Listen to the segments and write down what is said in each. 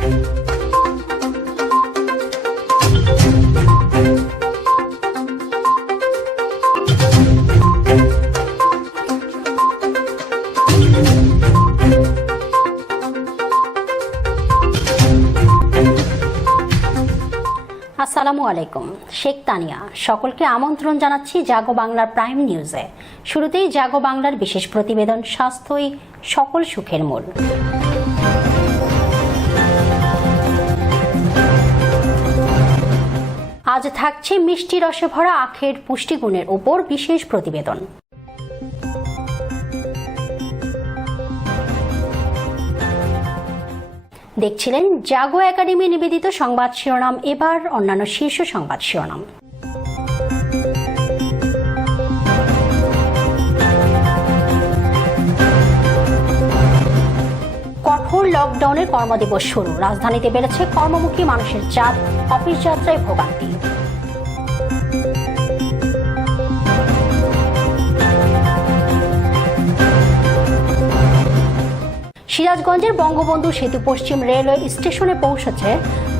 আসসালামু আলাইকুম, শেখ তানিয়া সকলকে আমন্ত্রণ জানাচ্ছি জাগো বাংলার প্রাইম নিউজে। শুরুতেই জাগো বাংলার বিশেষ প্রতিবেদন স্বাস্থ্যই সকল সুখের মূল। আজ থাকছে মিষ্টি রসে ভরা আখের পুষ্টিগুণের উপর বিশেষ প্রতিবেদন। দেখছিলেন জাগো একাডেমি নিবেদিত সংবাদ শিরোনাম, এবার অন্যান্য শীর্ষ সংবাদ শিরোনাম। কঠোর লকডাউনের কর্মদিবস শুরু, রাজধানীতে বেড়েছে কর্মমুখী মানুষের চাপ, অফিস যাত্রায় ভোগান্তি। সিরাজগঞ্জের বঙ্গবন্ধু সেতু পশ্চিম রেলওয়ে স্টেশনে পৌঁছেছে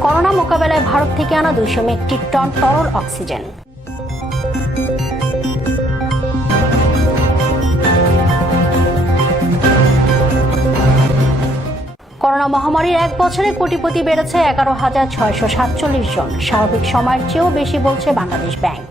করোনা মোকাবেলায় ভারত থেকে আনা 200 মেট্রিক টন তরল অক্সিজেন। করোনা মহামারীর এক বছরে কোটিপতি বেড়েছে 11,647 জন, স্বাভাবিক সময়ের চেয়েও বেশি বলছে বাংলাদেশ ব্যাংক।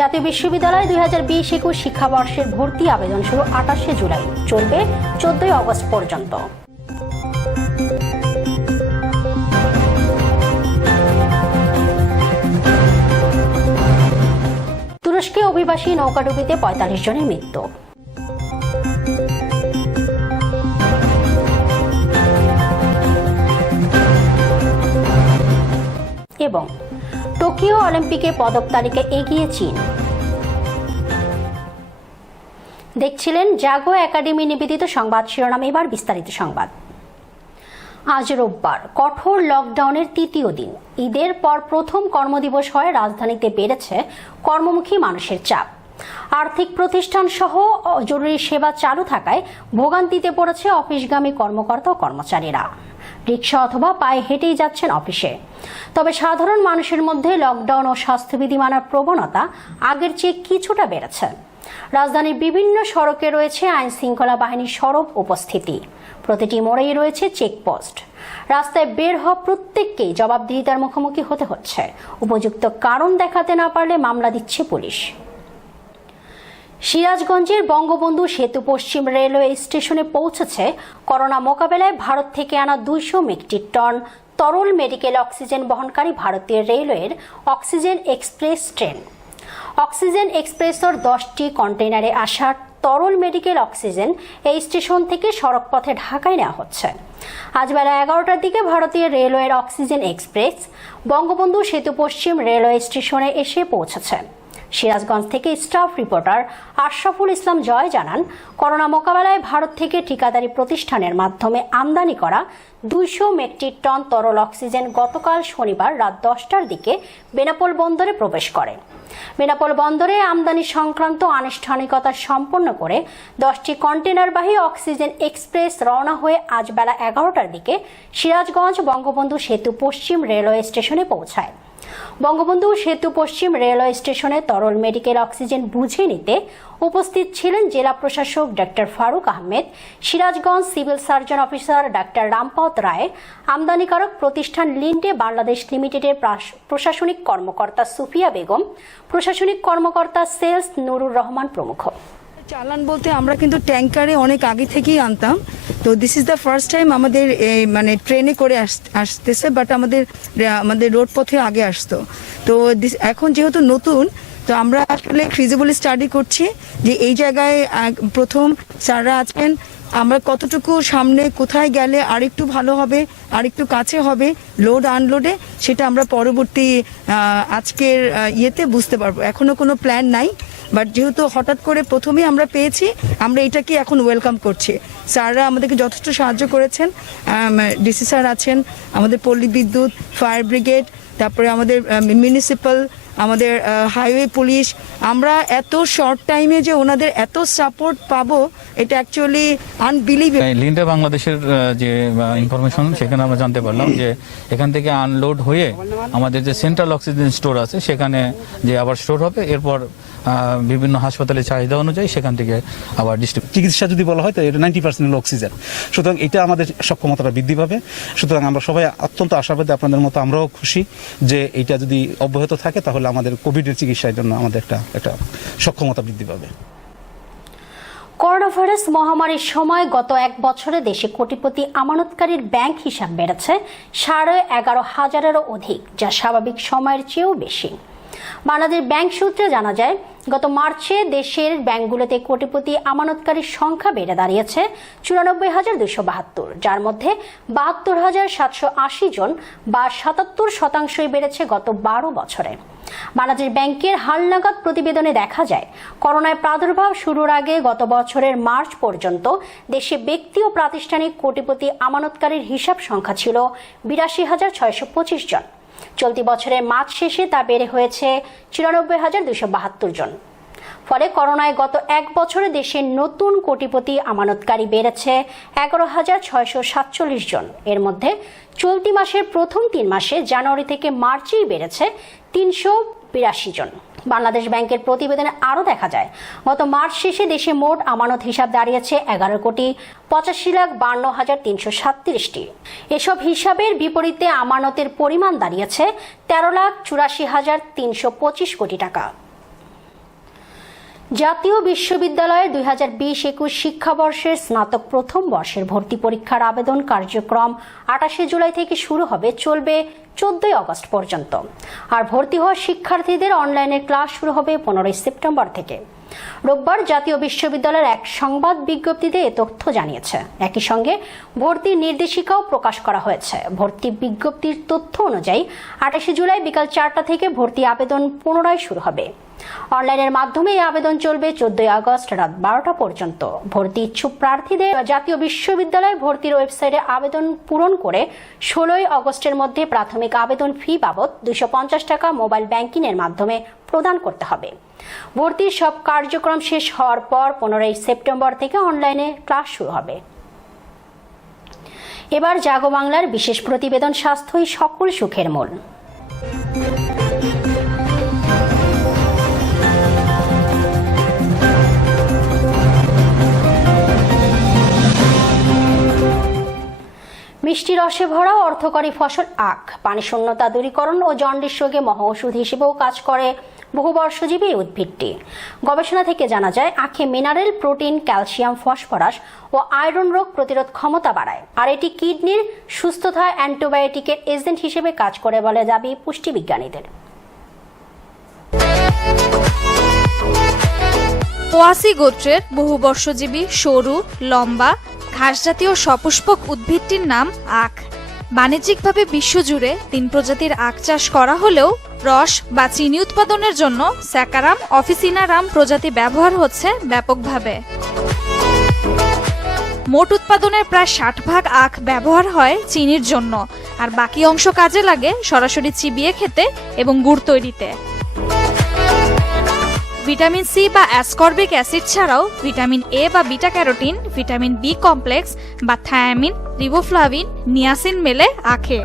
জাতীয় বিশ্ববিদ্যালয় 2020-21 শিক্ষাবর্ষের ভর্তি আবেদন শুরু 28 জুলাই, চলবে 14 আগস্ট পর্যন্ত। তুরস্কে অভিবাসী নৌকাডুবিতে 45 জনের মৃত্যু। এবং টোকিও অলিম্পিকে পদক তালিকায় এগিয়ে চীন। দেখছিলেন জাগো একাডেমি নিবেদিত সংবাদ শিরোনাম, এবার বিস্তারিত সংবাদ। আজ রোববার কঠোর লকডাউনের তৃতীয় দিন, ঈদের পর প্রথম কর্মদিবস হয় রাজধানীতে বেড়েছে কর্মমুখী মানুষের চাপ। আর্থিক প্রতিষ্ঠান সহ জরুরি সেবা চালু থাকায় ভোগান্তিতে পড়েছে অফিসগামী কর্মকর্তা ও কর্মচারীরা। রিক্সা অথবা পায়ে হেঁটেই যাচ্ছেন অফিসে। তবে সাধারণ মানুষের মধ্যে লকডাউন ও স্বাস্থ্যবিধি মানার প্রবণতা আগের চেয়ে কিছুটা বেড়েছে। রাজধানীর বিভিন্ন সড়কে রয়েছে আইন শৃঙ্খলা বাহিনীর সরব উপস্থিতি, প্রতিটি মোড়েই রয়েছে চেকপোস্ট। রাস্তায় বের হওয়া প্রত্যেককেই জবাবদিহিতার মুখোমুখি হতে হচ্ছে। উপযুক্ত কারণ দেখাতে না পারলে মামলা দিচ্ছে পুলিশ। সিরাজগঞ্জের বঙ্গবন্ধু সেতু পশ্চিম রেলওয়ে স্টেশনে পৌঁছেছে করোনা মোকাবেলায় ভারত থেকে আনা 200 মেট্রিক টন তরল মেডিকেল অক্সিজেন বহনকারী ভারতীয় রেলওয়ের অক্সিজেন এক্সপ্রেস ট্রেন। অক্সিজেন এক্সপ্রেসর 10টি কন্টেইনারে আসা তরল মেডিকেল অক্সিজেন এই স্টেশন থেকে সড়কপথে ঢাকায় নেওয়া হচ্ছে। আজ বেলা 11টার দিকে ভারতীয় রেলওয়ের অক্সিজেন এক্সপ্রেস বঙ্গবন্ধু সেতু পশ্চিম রেলওয়ে স্টেশনে এসে পৌঁছেছে। সিরাজগঞ্জ থেকে স্টাফ রিপোর্টার আশরাফুল ইসলাম জয় জানান, করোনা মোকাবেলায় ভারত থেকে ঠিকাদারি প্রতিষ্ঠানের মাধ্যমে আমদানি করা 200 মেট্রিক টন তরল অক্সিজেন গতকাল শনিবার রাত 10টার দিকে বেনাপোল বন্দরে প্রবেশ করে। বেনাপোল বন্দরে আমদানি সংক্রান্ত আনুষ্ঠানিকতা সম্পন্ন করে 10টি কন্টেইনারবাহী অক্সিজেন এক্সপ্রেস রওনা হয়ে আজ বেলা 11টার দিকে সিরাজগঞ্জ বঙ্গবন্ধু সেতু পশ্চিম রেলওয়ে স্টেশনে পৌঁছায়। বঙ্গবন্ধু সেতু পশ্চিম রেলওয়ে স্টেশনে তরল মেডিকেল অক্সিজেন বুঝে নিতে উপস্থিত ছিলেন জেলা প্রশাসক doctor Faruk Ahmed, Sirajganj civil surgeon officer doctor Rampat Roy, আমদানিকারক প্রতিষ্ঠান লিন্ডে বাংলাদেশ লিমিটেডের প্রশাসনিক কর্মকর্তা সুফিয়া বেগম, প্রশাসনিক কর্মকর্তা সেলস নুরুর রহমান প্রমুখ। চালান বলতে আমরা কিন্তু ট্যাঙ্কারে অনেক আগে থেকেই আনতাম, তো this is the first time আমাদের মানে ট্রেনে করে আসতেছে, বাট আমাদের রোড পথে আগে আসতো। তো এখন যেহেতু নতুন, তো আমরা আসলে ফিজিবল স্টাডি করছি যে এই জায়গায় প্রথম স্যাররা আছেন, আমরা কতটুকু সামনে কোথায় গেলে আরেকটু ভালো হবে, আরেকটু কাছে হবে লোড আনলোডে, সেটা আমরা পরবর্তী আজকের ইয়েতে বুঝতে পারবো। এখনো কোনো প্ল্যান নাই, বাট যেহেতু হঠাৎ করে প্রথমেই আমরা পেয়েছি, আমরা এটাকে এখন ওয়েলকাম করছি। স্যাররা আমাদেরকে যথেষ্ট সাহায্য করেছেন, ডিসি স্যার আছেন, আমাদের পল্লী বিদ্যুৎ, ফায়ার ব্রিগেড, তারপরে আমাদের মিউনিসিপ্যাল আমাদের হাইওয়ে পুলিশ, আমরা এত শর্ট টাইমে যে ওনাদের এত সাপোর্ট পাবো এটা অ্যাকচুয়ালি আনবিলিভেবল। লিন্ডা বাংলাদেশের যে ইনফরমেশন সেখানে আমরা জানতে পারলাম যে এখান থেকে আনলোড হয়ে আমাদের যে সেন্ট্রাল অক্সিজেন স্টোর আছে সেখানে যে আবার স্টোর হবে, এরপর বিভিন্ন হাসপাতালের চাহিদা অনুযায়ী সেখান থেকে আবার চিকিৎসা যদি বলা হয় তো এটা 90% হলো অক্সিজেন। সুতরাং এটা আমাদের সক্ষমতাটা বৃদ্ধি পাবে। সুতরাং আমরা সবাই অত্যন্ত আশাবাদী, আপনাদের মতো আমরাও খুশি যে এটা যদি অব্যাহত থাকে তাহলে আমাদের কোভিডের চিকিৎসার জন্য আমাদের একটা সক্ষমতা বৃদ্ধি পাবে। করোনা ভাইরাস মহামারীর সময় গত এক বছরে দেশে কোটিপতি আমানতকারীর ব্যাংক হিসাব বেড়েছে 11,500-এরও অধিক, যা স্বাভাবিক সময়ের চেয়েও বেশি। বাংলাদেশ ব্যাংক সূত্রে জানা যায়, গত মার্চে দেশের ব্যাংকগুলোতে কোটিপতি আমানতকারীর সংখ্যা বেড়ে দাঁড়িয়েছে 94,272, যার মধ্যে 72,780 জন বা 77% বেড়েছে গত 12 বছরে। বাংলাদেশ ব্যাংকের হালনাগাদ প্রতিবেদনে দেখা যায়, করোনায় প্রাদুর্ভাব শুরুর আগে গত বছরের মার্চ পর্যন্ত দেশে ব্যক্তি ও প্রাতিষ্ঠানিক কোটিপতি আমানতকারীর হিসাব সংখ্যা ছিল 82,625 জন। চলতি বছরের মার্চ শেষে তা বেড়ে হয়েছে 94,272 জন। ফলে করোনায় গত এক বছরে দেশের নতুন কোটিপতি আমানতকারী বেড়েছে 11,647 জন। এর মধ্যে চলতি মাসের প্রথম 3 মাসে জানুয়ারি থেকে মার্চেই বেড়েছে 382 জন। বাংলাদেশ ব্যাংকের প্রতিবেদনে আরও দেখা যায়, গত মার্চ শেষে দেশে মোট আমানত হিসাব দাঁড়িয়েছে 11,85,52,337টি। এসব হিসাবের বিপরীতে আমানতের পরিমাণ দাঁড়িয়েছে 13,84,325 কোটি টাকা। জাতীয় বিশ্ববিদ্যালয়ের 2020-21 শিক্ষাবর্ষের স্নাতক প্রথম বর্ষের ভর্তি পরীক্ষার আবেদন কার্যক্রম 28 জুলাই থেকে শুরু হবে, চলবে 14 আগস্ট পর্যন্ত। আর ভর্তি হওয়া শিক্ষার্থীদের অনলাইনে ক্লাস শুরু হবে 15 সেপ্টেম্বর থেকে। রোববার জাতীয় বিশ্ববিদ্যালয়ের এক সংবাদ বিজ্ঞপ্তিতে এ তথ্য জানিয়েছে। একই সঙ্গে ভর্তির নির্দেশিকাও প্রকাশ করা হয়েছে। ভর্তি বিজ্ঞপ্তির তথ্য অনুযায়ী 28 জুলাই বিকাল 4টা থেকে ভর্তি আবেদন পুনরায় শুরু হবে। অনলাইনের মাধ্যমে এই আবেদন চলবে 14 আগস্ট রাত 12টা পর্যন্ত। ভর্তি ইচ্ছুক প্রার্থীদের জাতীয় বিশ্ববিদ্যালয় ভর্তির ওয়েবসাইটে আবেদন পূরণ করে 16 আগস্টের মধ্যে প্রাথমিক আবেদন ফি বাবদ 250 টাকা মোবাইল ব্যাংকিং এর মাধ্যমে প্রদান করতে হবে। ভর্তির সব কার্যক্রম শেষ হওয়ার পর 15 সেপ্টেম্বর থেকে অনলাইনে ক্লাস শুরু হবে। এবার জাগো বাংলার বিশেষ প্রতিবেদন, স্বাস্থ্যই সকল সুখের মূল। মিষ্টি রসে ভরা অর্থকরী ফসল আখ পানি শূন্যতা দূরীকরণ ও জন্ডিস রোগে মহা ওষুধ হিসেবেও কাজ করে বহুবর্ষজীবী এই উদ্ভিদটি। গবেষণা থেকে জানা যায়, আখে মিনারেল, প্রোটিন, ক্যালসিয়াম, ফসফরাস ও আয়রন রোগ প্রতিরোধ ক্ষমতা বাড়ায়। আর এটি কিডনির সুস্থতা, অ্যান্টিবায়োটিকের এজেন্ট হিসেবে কাজ করে বলে দাবি পুষ্টিবিজ্ঞানীদের। পোয়াসি গোত্রের বহুবর্ষজীবী সরু, লম্বা, ঘাসজাতীয় সপুষ্পক উদ্ভিদটির নাম আখ। বাণিজ্যিকভাবে বিশ্বজুড়ে 3 প্রজাতির আখ চাষ করা হলেও রস বা চিনি উৎপাদনের জন্য স্যাকারাম, অফিসিনারাম প্রজাতি ব্যবহার হচ্ছে ব্যাপকভাবে। মোট উৎপাদনের প্রায় 60% আখ ব্যবহার হয় চিনির জন্য, আর বাকি অংশ কাজে লাগে সরাসরি চিবিয়ে খেতে এবং গুড় তৈরিতে। ভিটামিন সি বা অ্যাসকর্বিক অ্যাসিড ছাড়াও ভিটামিন এ বা beta carotene, vitamin B complex বা থায়ামিন, রিবোফ্লাভিন, নিয়াসিন মেলে আখে।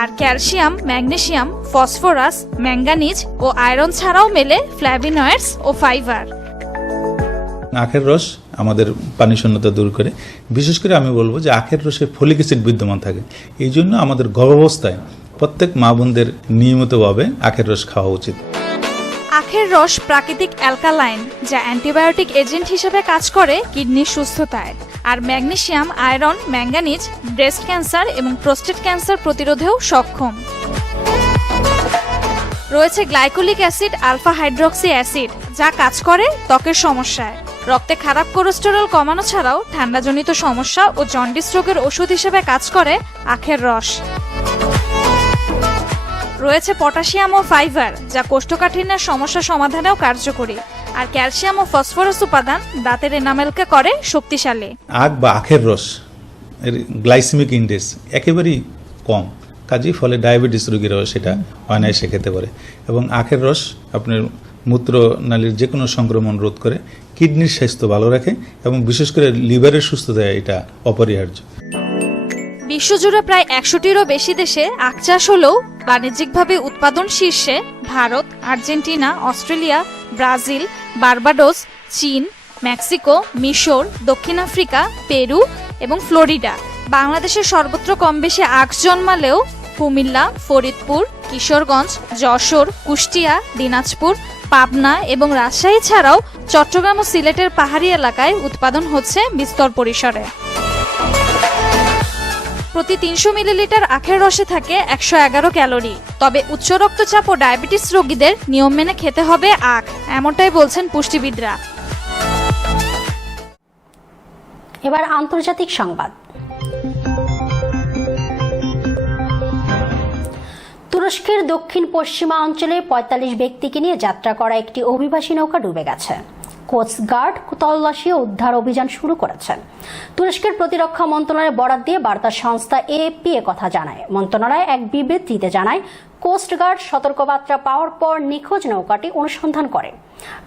আর ক্যালসিয়াম, ম্যাগনেসিয়াম, ফসফরাস, ম্যাঙ্গানিজ ও আয়রন ছাড়াও মেলে ফ্ল্যাভিনয়েডস ও ফাইবার। আখের রস আমাদের পানি শূন্যতা দূর করে। বিশেষ করে আমি বলবো যে আখের রসে ফলিক অ্যাসিড বিদ্যমান থাকে। এই জন্য আমাদের গর্ভাবস্থায় প্রত্যেক মা বোনদের নিয়মিতভাবে আখের রস খাওয়া উচিত। আখের রস প্রাকৃতিক অ্যালকালাইন, যা অ্যান্টিবায়োটিক এজেন্ট হিসেবে কাজ করে কিডনির সুস্থতায়। আর magnesium, iron, manganese breast cancer এবং প্রোস্টেট ক্যান্সার প্রতিরোধেও সক্ষম। রয়েছে glycolic acid, alpha hydroxy acid, যা কাজ করে ত্বকের সমস্যায়। রক্তে খারাপ কোলেস্টেরল কমানো ছাড়াও ঠান্ডাজনিত সমস্যা ও জন্ডিস রোগের ওষুধ হিসেবে কাজ করে আখের রস। রয়েছে পটাশিয়াম ও ফাইবার, যা কোষ্ঠকাঠিন্যের সমস্যা সমাধানেও কার্যকরী। আর ক্যালসিয়াম ও ফসফরাস উপাদান দাঁতের এনামেলকে করে শক্তিশালী। আখ বা আখের রস এর গ্লাইসেমিক ইন্ডেক্স একেবারেই কম, কাজেই ফলে ডায়াবেটিস রোগীরাও সেটা অনায়াসে খেতে পারে। এবং আখের রস আপনার মূত্রনালীর যে কোনো সংক্রমণ রোধ করে, কিডনির স্বাস্থ্য ভালো রাখে এবং বিশেষ করে লিভারের সুস্থতায় এটা অপরিহার্য। বিশ্বজুড়ে প্রায় 100টিরও বেশি দেশে আখ চাষ হলেও বাণিজ্যিকভাবে উৎপাদন শীর্ষে Bharat, Argentina, Australia, Brazil, Barbados, চীন, মেক্সিকো, মিশর, দক্ষিণ আফ্রিকা, পেরু এবং ফ্লোরিডা। বাংলাদেশের সর্বত্র কমবেশি আখ জন্মালেও কুমিল্লা, ফরিদপুর, কিশোরগঞ্জ, যশোর, কুষ্টিয়া, দিনাজপুর, পাবনা এবং রাজশাহী ছাড়াও চট্টগ্রাম ও সিলেটের পাহাড়ি এলাকায় উৎপাদন হচ্ছে বিস্তর পরিসরে। প্রতি 300 মিলিলিটার আখের রসে থাকে 111 ক্যালোরি। তবে উচ্চ রক্তচাপ ও ডায়াবেটিস রোগীদের নিয়ম মেনে খেতে হবে আখ, এমনটাই বলছেন পুষ্টিবিদরা। এবার আন্তর্জাতিক সংবাদ। তুরস্কের দক্ষিণ পশ্চিমা অঞ্চলে 45 ব্যক্তিকে নিয়ে যাত্রা করা একটি অভিবাসী নৌকা ডুবে গেছে। কোস্টগার্ড তল্লাশি ও উদ্ধার অভিযান শুরু করেছেন। তুরস্কের প্রতিরক্ষা মন্ত্রণালয়ের বরাত দিয়ে বার্তা সংস্থা এএফপি কথা জানায়। মন্ত্রণালয় এক বিবৃতিতে জানায়, কোস্টগার্ড সতর্কবার্তা পাওয়ার পর নিখোঁজ নৌকাটি অনুসন্ধান করে।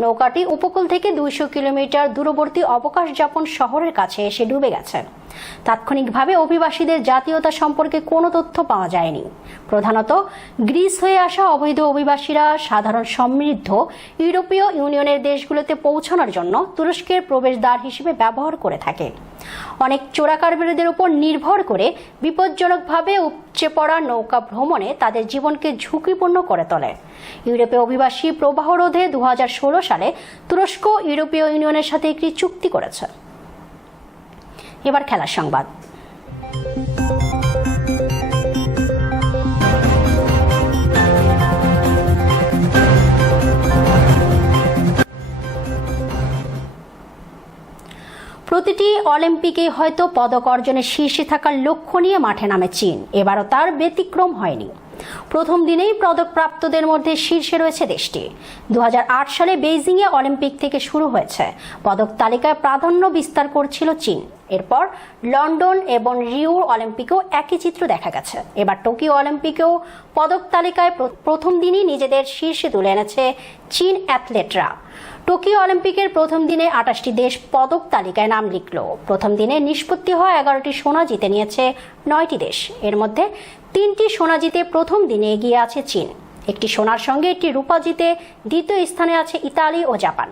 নৌকাটি উপকূল থেকে 200 কিলোমিটার দূরবর্তী অবকাশযাপন শহরের কাছে এসে ডুবে গেছে। তাৎক্ষণিকভাবে অভিবাসীদের জাতীয়তা সম্পর্কে কোনো তথ্য পাওয়া যায়নি। প্রধানত গ্রিস হয়ে আসা অবৈধ অভিবাসীরা সাধারণ সমৃদ্ধ ইউরোপীয় ইউনিয়নের দেশগুলোতে পৌঁছানোর জন্য তুরস্কের প্রবেশদ্বার হিসেবে ব্যবহার করে থাকে। অনেক চোরাকারবারিদের উপর নির্ভর করে বিপজ্জনকভাবে উপচে পড়া নৌকা ভ্রমণে তাদের জীবনকে ঝুঁকিপূর্ণ করে তোলে। ইউরোপীয় অভিবাসী প্রবাহ রোধে 2016 সালে তুরস্ক ইউরোপীয় ইউনিয়নের সাথে একটি চুক্তি করেছে। এবার খেলার সংবাদ। প্রতিটি অলিম্পিকে হয়তো পদক অর্জনের শীর্ষে থাকার লক্ষ্য নিয়ে মাঠে নামে চীন। এবারও তার ব্যতিক্রম হয়নি। প্রথম দিনেই পদক প্রাপ্তদের মধ্যে শীর্ষে রয়েছে দেশটি। 2008 সালে বেইজিংয়ে অলিম্পিক থেকে শুরু হয়েছে। পদক তালিকায় প্রাধান্য বিস্তার করছিল চীন। এরপর লন্ডন এবং রিও অলিম্পিকেও একই চিত্র দেখা গেছে। এবার টোকিও অলিম্পিকেও পদক তালিকায় প্রথম দিনই নিজেদের শীর্ষে তুলে এনেছে চীন অ্যাথলেটরা। টোকিও অলিম্পিকের প্রথম দিনে 28টি দেশ পদক তালিকায় নাম লিখল। প্রথম দিনে নিষ্পত্তি হওয়া 11টি সোনা জিতে নিয়েছে 9টি দেশ। এর মধ্যে 3টি সোনা জিতে প্রথম দিনে এগিয়ে আছে চীন। একটি সোনার সঙ্গে একটি রূপা জিতে দ্বিতীয় স্থানে আছে ইতালি ও জাপান।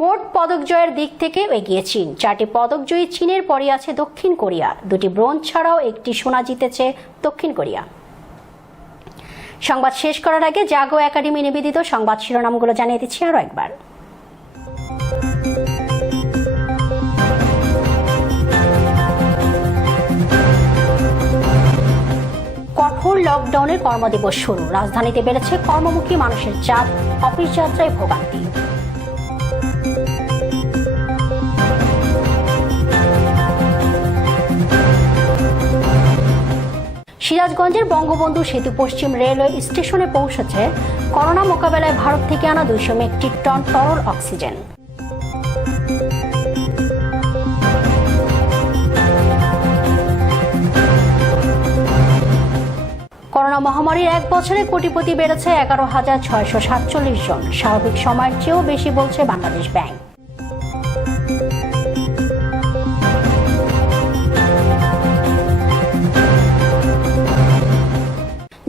মোট পদক জয়ের দিক থেকে এগিয়ে চীন। 4টি পদক জয়ী চীনের পরই আছে দক্ষিণ কোরিয়া। 2টি ব্রোঞ্জ ছাড়াও একটি সোনা জিতেছে দক্ষিণ কোরিয়া। সংবাদ শেষ করার আগে জাগো একাডেমি নিবেদিত সংবাদ শিরোনামগুলো জানিয়ে দিচ্ছি আরও একবার। কঠোর লকডাউনের কর্মদিবস শুরু। রাজধানীতে বেড়েছে কর্মমুখী মানুষের চাপ, অফিস যাত্রায় ভোগান্তি। সিরাজগঞ্জের বঙ্গবন্ধু সেতু পশ্চিম রেলওয়ে স্টেশনে পৌঁছেছে করোনা মোকাবেলায় ভারত থেকে আনা 200 মেট্রিক টন তরল অক্সিজেন। করোনা মহামারীর এক বছরে কোটিপতি বেড়েছে 11,647 জন। স্বাভাবিক সময়ের চেয়েও বেশি বলছে বাংলাদেশ ব্যাংক।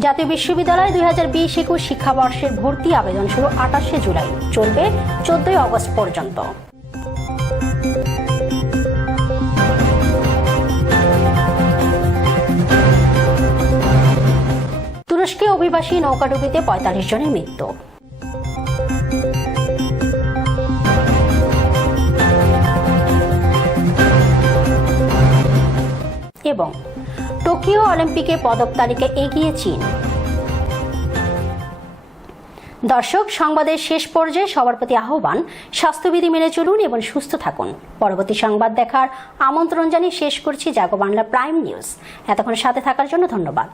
জাতীয় বিশ্ববিদ্যালয়ে 2020-21 শিক্ষাবর্ষের ভর্তি আবেদন শুরু 28শে জুলাই, চলবে 14ই আগস্ট পর্যন্ত। তুরস্কে অভিবাসী নৌকাডুবিতে 45 জনের মৃত্যু। এবং টোকিও অলিম্পিকে পদক তালিকায় এগিয়ে চীন। দর্শক, সংবাদের শেষ পর্যায়ে সবার প্রতি আহ্বান, স্বাস্থ্যবিধি মেনে চলুন এবং সুস্থ থাকুন। পরবর্তী সংবাদ দেখার আমন্ত্রণ জানিয়ে শেষ করছি জাগো বাংলা প্রাইম নিউজ। এতক্ষণ সাথে থাকার জন্য ধন্যবাদ।